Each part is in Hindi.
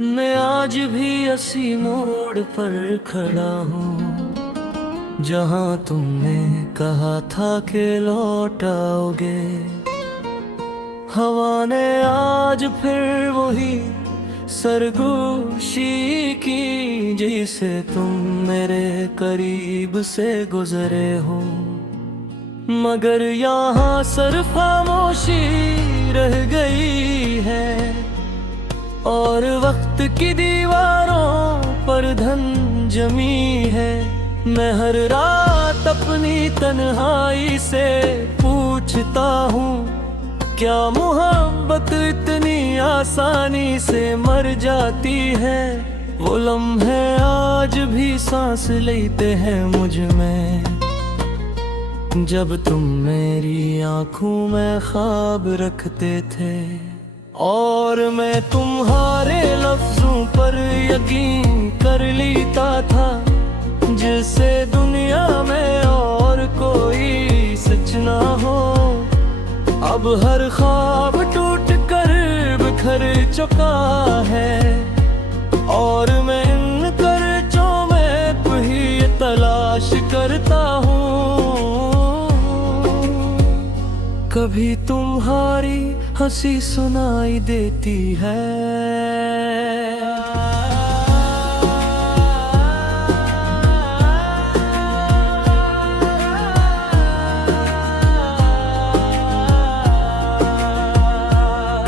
मैं आज भी उसी मोड़ पर खड़ा हूँ जहाँ तुमने कहा था कि लौट आओगे। हवा ने आज फिर वही सरगोशी की जैसे तुम मेरे करीब से गुजरे हो, मगर यहाँ सिर्फ खामोशी रह गई है और वक्त की दीवारों पर धन जमी है। मैं हर रात अपनी तन्हाई से पूछता हूँ, क्या मोहब्बत इतनी आसानी से मर जाती है? वो लम्हे आज भी सांस लेते हैं मुझ में, जब तुम मेरी आँखों में ख्वाब रखते थे और मैं तुम्हारे लफ्जों पर यकीन कर लेता था, जिससे दुनिया में और कोई सच ना हो। अब हर ख्वाब टूट कर बिखर चुका है और मैं इन कर्जों में ही तलाश करता हूँ। कभी तुम्हारी हंसी सुनाई देती है,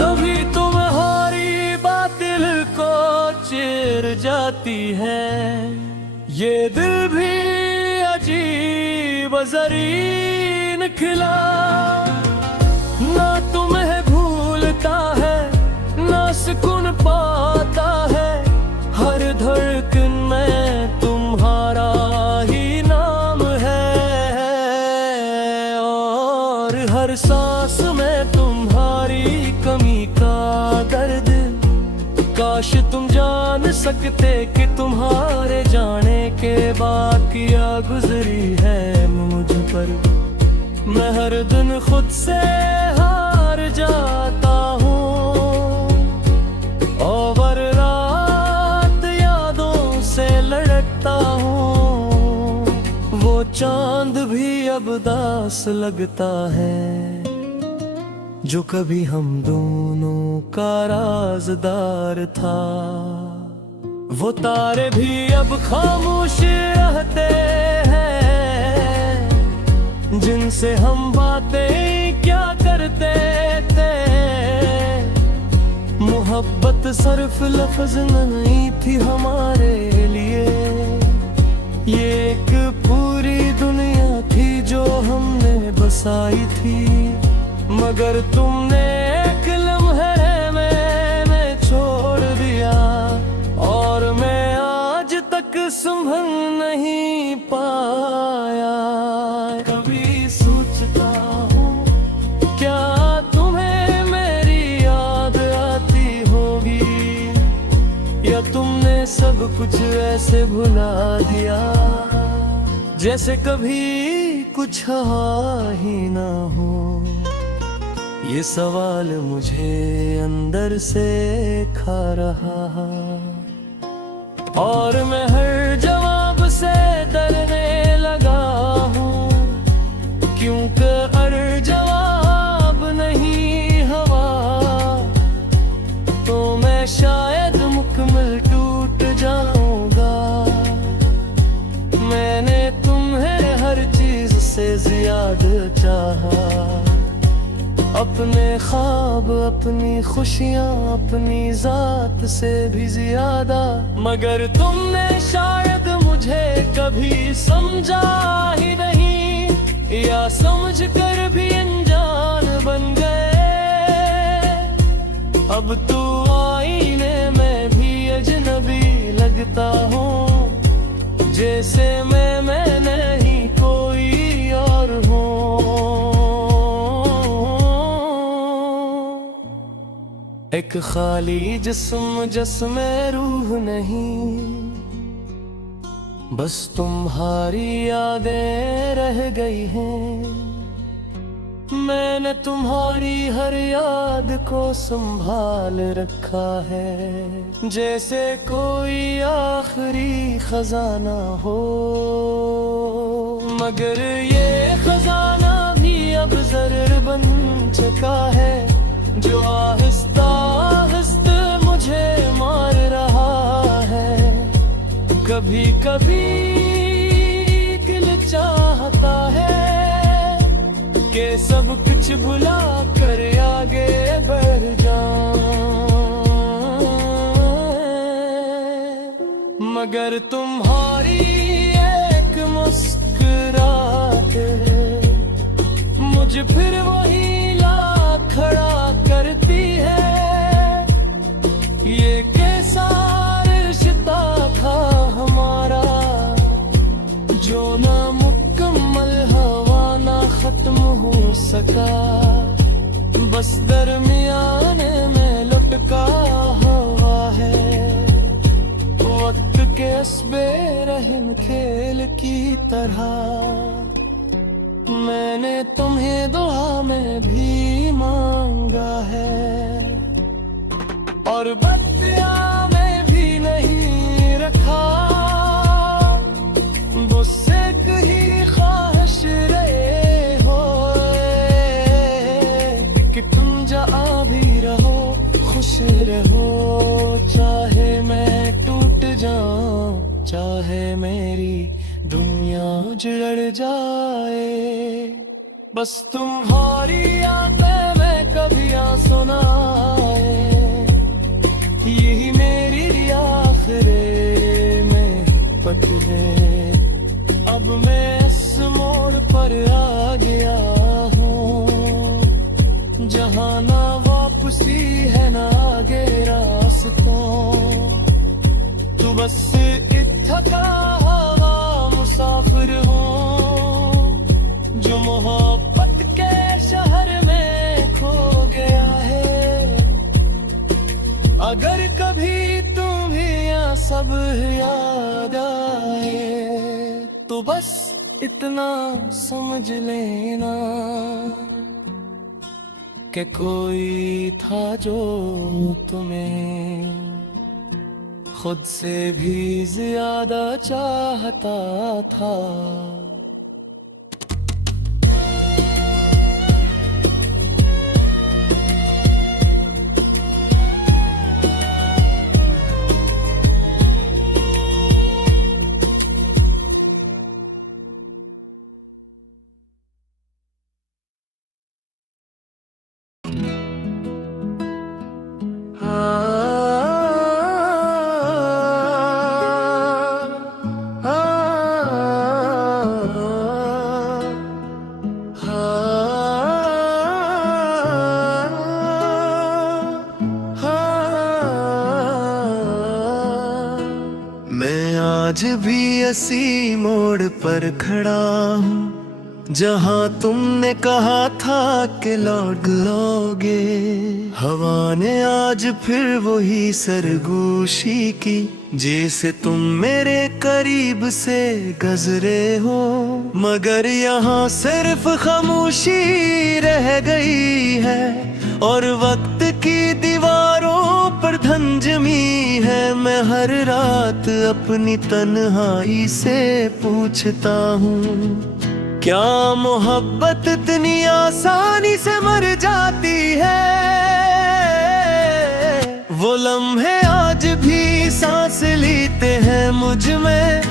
कभी तुम्हारी बात दिल को चीर जाती है। ये दिल भी अजीब ज़रीन निकला, ना तुम्हें भूलता है ना सुकून पाता है। हर धड़कन में तुम्हारा ही नाम है और हर सांस में तुम्हारी कमी का दर्द। काश तुम जान सकते कि तुम्हारे जाने के बाद क्या गुजरी है मुझ पर। मैं हर दिन खुद से हार जाता हूँ और रात यादों से लड़ता हूँ। वो चांद भी अब दास लगता है जो कभी हम दोनों का राज़दार था। वो तारे भी अब खामोश रहते हैं जिनसे हम बातें क्या करते थे। मोहब्बत सिर्फ लफ्ज़ नहीं थी हमारे लिए, ये एक पूरी दुनिया थी जो हमने बसाई थी। मगर तुमने एक लम्हे में छोड़ दिया और मैं आज तक संभल नहीं पाया। कभी सोचता हूँ क्या तुम्हें मेरी याद आती होगी, या तुमने सब कुछ ऐसे भुला दिया जैसे कभी कुछ हुआ ही ना हो। ये सवाल मुझे अंदर से खा रहा और मैं हर जवाब से डरने लगा हूँ, क्योंकि हर जवाब नहीं हवा तो मैं शायद मुकम्मल टूट जाऊंगा। मैंने तुम्हें हर चीज से ज्यादा चाहा, अपने ख्वाब अपनी खुशियाँ अपनी जात से भी ज्यादा। मगर तुमने शायद मुझे कभी समझा ही नहीं, या समझ कर भी अनजान बन गए। अब तो आईने में भी अजनबी लगता हूँ, जैसे मैं नहीं कोई और हूँ। एक खाली जिस्म जिसमें रूह नहीं, बस तुम्हारी यादें रह गई हैं। मैंने तुम्हारी हर याद को संभाल रखा है, जैसे कोई आखिरी खजाना हो। मगर ये खजाना भी अब जर बन चुका है, जो आहिस्ता आहिस्ता मुझे मार रहा है। कभी कभी दिल चाहता है कि सब कुछ भुला कर आगे बढ़ जाऊं, मगर तुम्हारी एक मुस्कुराहट मुझे फिर वही ला खड़ा करती है। ये कैसा रिश्ता था हमारा, जो ना मुकम्मल हवा ना खत्म हो सका, बस दरमियाने में लुटका हुआ है। वक्त के अस्बे रहम खेल की तरह मैंने तुम्हें दुआ में भी मांगा है, और बत्तियां में भी नहीं रखा। मुझसे कहीं ख्वाहिश रहे हो कि तुम जहाँ भी रहो खुश रहो, चाहे मैं टूट जाऊं, चाहे मेरी दुनिया उजड़ जाए। बस तुम्हारी यादें में कभी आंसू ना आए, यही मेरी आखिरी में पतले। अब मैं इस मोड़ पर आ गया हूँ, जहाँ ना वापसी है ना आगे रास्तों। तू बस एक थका हुआ मुसाफिर हूँ, जो मोहब्बत के शहर में खो गया है। अगर कभी तुम्हें यह सब याद आए, तो बस इतना समझ लेना कि कोई था जो तुम्हें खुद से भी ज्यादा चाहता था। मैं आज भी इसी मोड़ पर खड़ा हूँ, जहाँ तुमने कहा था कि लौट लोगे। हवा ने आज फिर वही सरगोशी की, जैसे तुम मेरे करीब से गुजरे हो। मगर यहाँ सिर्फ खामोशी रह गई है, और वक्त की दीवारों पर धन जमी है। मैं हर रात अपनी तन्हाई से पूछता हूँ, क्या मोहब्बत इतनी आसानी से मर जाती है? वो लम्हे आज भी सांस लेते हैं मुझ में,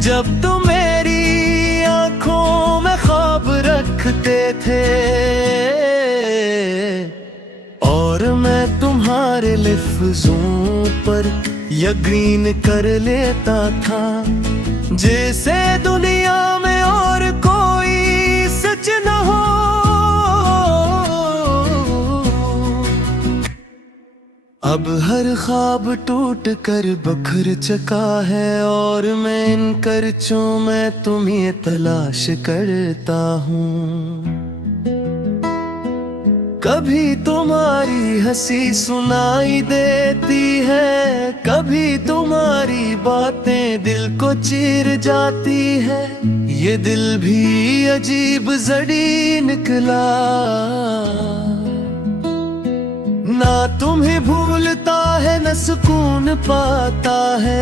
जब तुम मेरी आंखों में ख्वाब रखते थे। और मैं तुम्हारे लफ्ज़ों पर यकीन कर लेता था, जैसे दुनिया में और कोई सच न हो। अब हर ख्वाब टूट कर बिखर चुका है, और मैं इन करचों में तुम्हें तलाश करता हूँ। कभी तुम्हारी हंसी सुनाई देती है, कभी तुम्हारी बातें दिल को चीर जाती है। ये दिल भी अजीब जड़ी निकला, ना तुम्हें भूलता है न सुकून पाता है,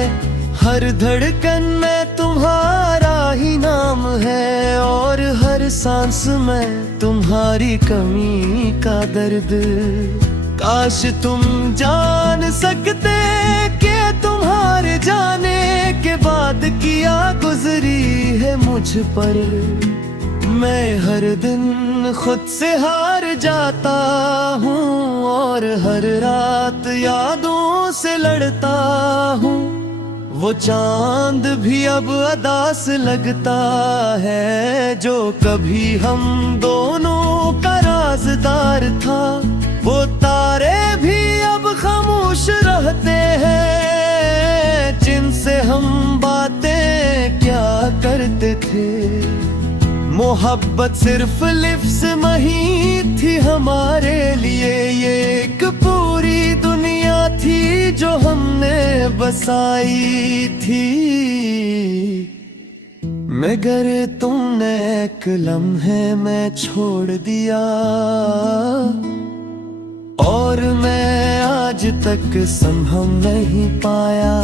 हर धड़कन में तुम्हारा ही नाम है, और हर सांस में तुम्हारी कमी का दर्द। काश तुम जान सकते कि तुम्हारे जाने के बाद क्या गुजरी है मुझ पर। मैं हर दिन खुद से हार जाता हूँ और हर रात यादों से लड़ता हूँ। वो चांद भी अब अदास लगता है जो कभी हम दोनों का राज़दार था। वो तारे भी अब खामोश रहते हैं जिनसे हम बातें क्या करते थे। मोहब्बत सिर्फ लिफ्ज़ में ही थी हमारे लिए, ये एक पूरी दुनिया थी जो हमने बसाई थी। मगर तुमने एक लम्हे में छोड़ दिया और मैं आज तक संभल नहीं पाया।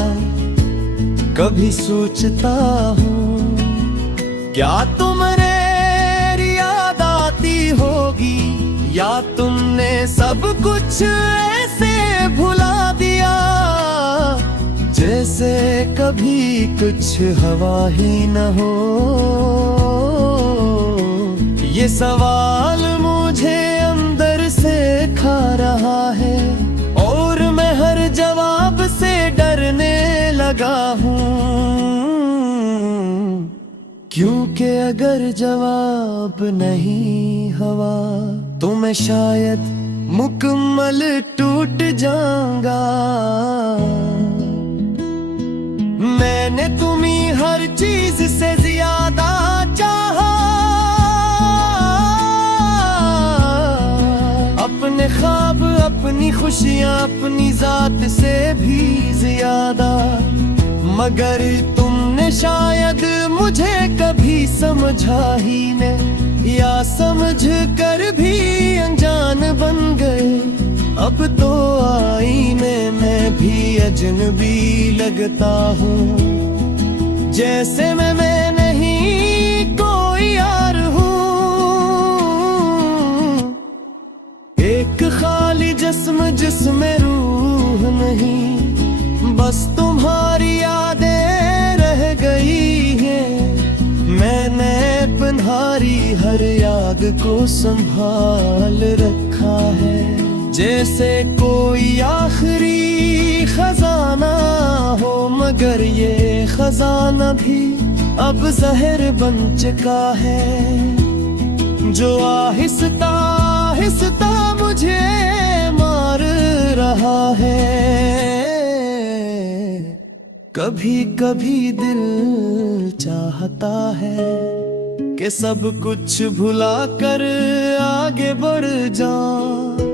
कभी सोचता हूँ क्या तुम्हारे याद आती होगी, या तुमने सब कुछ ऐसे भुला दिया जैसे कभी कुछ हवा ही न हो। ये सवाल मुझे अंदर से खा रहा है और मैं हर जवाब से डरने लगा हूँ, क्योंकि अगर जवाब नहीं हवा तो मैं शायद मुकम्मल टूट जाऊंगा। मैंने तुम्हें हर चीज से ज्यादा चाहा, अपने ख्वाब अपनी खुशियाँ अपनी जात से भी ज्यादा। मगर तुमने शायद मुझे कभी समझा ही नहीं, या समझ कर भी अनजान बन गए। अब तो आईने में भी अजनबी लगता हूँ, जैसे मैं नहीं कोई यार हूँ। एक खाली जिस्म जिसमें रूह नहीं, बस तुम्हारी यादें रह गई हैं। मैंने तुम्हारी हर याद को संभाल रखा है, जैसे कोई आखिरी खजाना हो। मगर ये खजाना भी अब जहर बन चुका है जो आहिस्ता आहिस्ता मुझे मार रहा है। कभी कभी दिल चाहता है कि सब कुछ भुला कर आगे बढ़ जाऊं,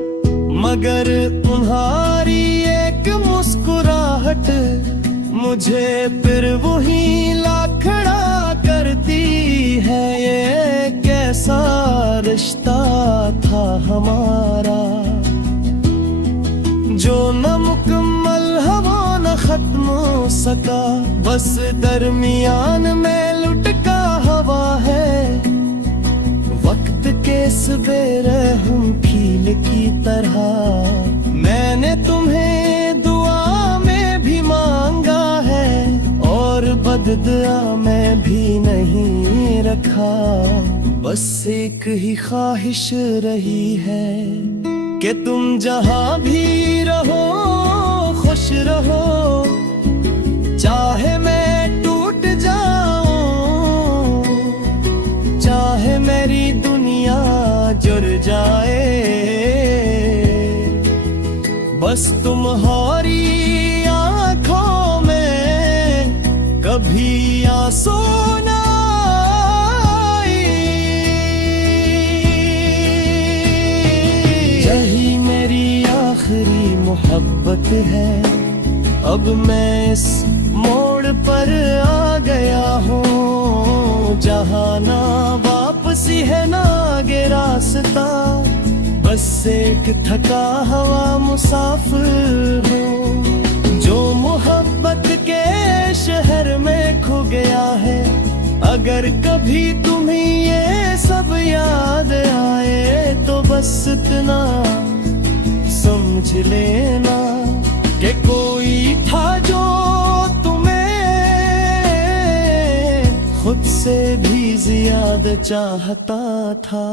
मगर तुम्हारी एक मुस्कुराहट मुझे फिर वही ला खड़ा करती है। ये कैसा रिश्ता था हमारा जो न मुकम्मल हवा न खत्म हो सका, बस दरमियान में लुटका हवा है। वक्त के बेरहम फील की तरह मैंने तुम्हें दुआ में भी मांगा है, और बददुआ में भी नहीं रखा। बस एक ही ख्वाहिश रही है कि तुम जहां भी रहो खुश रहो, चाहे मैं टूट जाऊं, चाहे मेरी दुनिया जुड़ जाए। बस तुम्हारी आँखों में कभी आंसू ना आए। यही मेरी आखिरी मोहब्बत है। अब मैं इस मोड़ पर आ गया हूँ जहाँ सी है ना आगे रास्ता, बस एक थका हुआ मुसाफिर हूँ जो मोहब्बत के शहर में खो गया है। अगर कभी तुम्हें ये सब याद आए तो बस इतना समझ लेना कि कोई था जो तुम्हें खुद से भी ज्यादा चाहता था।